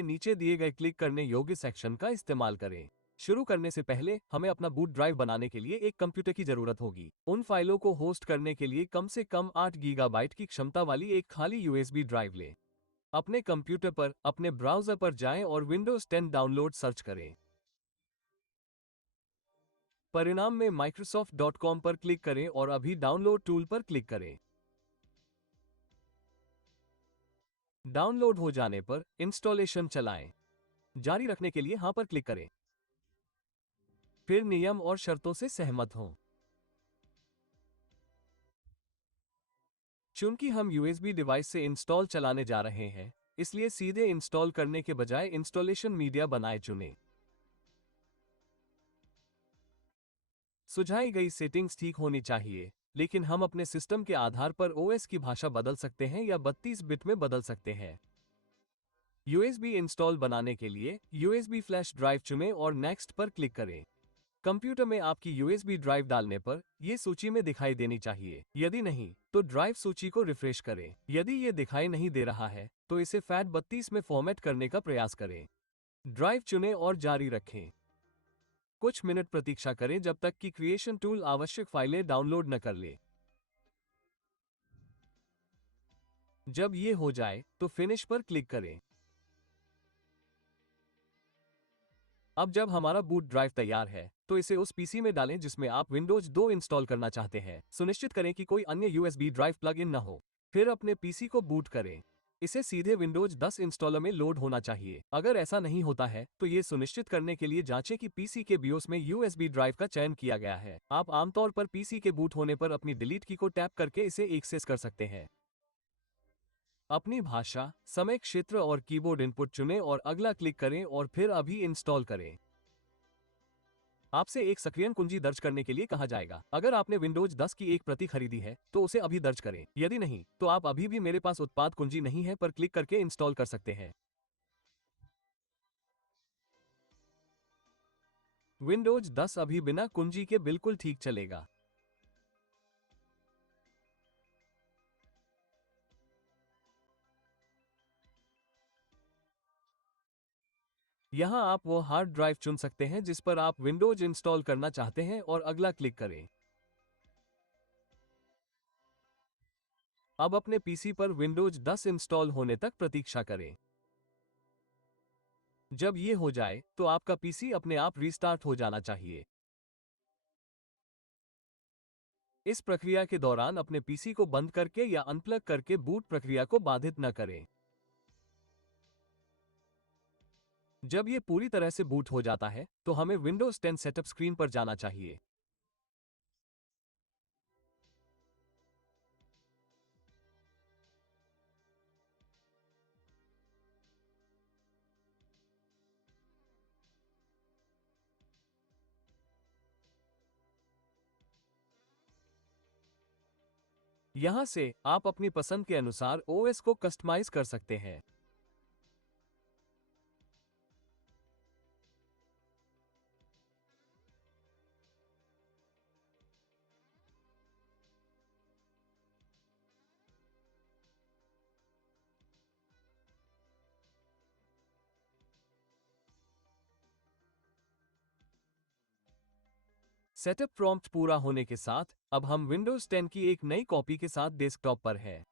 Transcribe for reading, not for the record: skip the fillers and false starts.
लिए नीचे दिए गए क्लिक करने योग्य सेक्शन का इस्तेमाल करें। शुरू करने से पहले हमें अपना बूट ड्राइव बनाने के लिए एक कंप्यूटर की जरूरत होगी। उन फाइलों को होस्ट करने के लिए कम से कम 8 गीगाबाइट की क्षमता वाली एक खाली यूएसबी ड्राइव लें। अपने कंप्यूटर पर अपने ब्राउज़र पर जाएं और विंडोज 10 डाउनलोड सर्च करें। परिणाम में microsoft.com पर क्लिक करें और अभी डाउनलोड टूल पर क्लिक करें। डाउनलोड हो जाने पर इंस्टॉलेशन चलाएं। जारी रखने के लिए हां पर क्लिक करें। फिर नियम और शर्तों से सहमत हों। चूंकि हम यूएसबी डिवाइस से इंस्टॉल चलाने जा रहे हैं, इसलिए सीधे इंस्टॉल करने के बजाय इंस्टॉलेशन मीडिया बनाए चुनें। सुझाई गई सेटिंग्स ठीक होनी चाहिए, लेकिन हम अपने सिस्टम के आधार पर ओएस की भाषा बदल सकते हैं या 32 बिट में बदल सकते हैं। यूएसबी इंस्टॉल बनाने के लिए यूएसबी फ्लैश ड्राइव चुनें और नेक्स्ट पर क्लिक करें। कंप्यूटर में आपकी यूएसबी ड्राइव डालने पर यह सूची में दिखाई देनी चाहिए। यदि नहीं, तो ड्राइव सूची को रिफ्रेश करें। यदि ये दिखाई नहीं दे रहा है, तो इसे FAT32 में फॉर्मेट करने का प्रयास करें। ड्राइव चुनें और जारी रखें। कुछ मिनट प्रतीक्षा करें जब तक कि क्रिएशन टूल आवश्यक फाइलें डाउनलोड न कर ले। जब ये हो जाए तो फिनिश पर क्लिक करें। अब जब हमारा बूट ड्राइव तैयार है, तो इसे उस पीसी में डालें जिसमें आप विंडोज 2 इंस्टॉल करना चाहते हैं। सुनिश्चित करें कि कोई अन्य यूएसबी ड्राइव प्लग इन न हो। फिर अपने पीसी को बूट करें। इसे सीधे विंडोज 10 इंस्टॉलर में लोड होना चाहिए। अगर ऐसा नहीं होता है, तो ये सुनिश्चित करने के लिए जांचें कि पीसी के BIOS में यूएसबी ड्राइव का चयन किया गया है। आप आमतौर पर पीसी के बूट होने पर अपनी डिलीट की को टैप करके इसे एक्सेस कर सकते हैं। अपनी भाषा, समय क्षेत्र और कीबोर्ड इनपुट चुनें और अगला क्लिक करें और फिर अभी इंस्टॉल करें। आपसे एक सक्रियण कुंजी दर्ज करने के लिए कहा जाएगा। अगर आपने विंडोज 10 की एक प्रति खरीदी है, तो उसे अभी दर्ज करें। यदि नहीं, तो आप अभी भी मेरे पास उत्पाद कुंजी नहीं है पर क्लिक करके इंस्टॉल कर सकते हैं। विंडोज 10 अभी बिना कुंजी के बिल्कुल ठीक चलेगा। यहां आप वो हार्ड ड्राइव चुन सकते हैं जिस पर आप विंडोज इंस्टॉल करना चाहते हैं और अगला क्लिक करें। अब अपने पीसी पर विंडोज 10 इंस्टॉल होने तक प्रतीक्षा करें। जब ये हो जाए, तो आपका पीसी अपने आप रीस्टार्ट हो जाना चाहिए। इस प्रक्रिया के दौरान अपने पीसी को बंद करके या अनप्लग करके बूट प्रक्रिया को बाधित न करें। जब ये पूरी तरह से बूट हो जाता है, तो हमें विंडोज 10 सेटअप स्क्रीन पर जाना चाहिए। यहां से आप अपनी पसंद के अनुसार ओएस को कस्टमाइज कर सकते हैं। सेटअप प्रॉम्प्ट पूरा होने के साथ अब हम विंडोज 10 की एक नई कॉपी के साथ डेस्कटॉप पर हैं।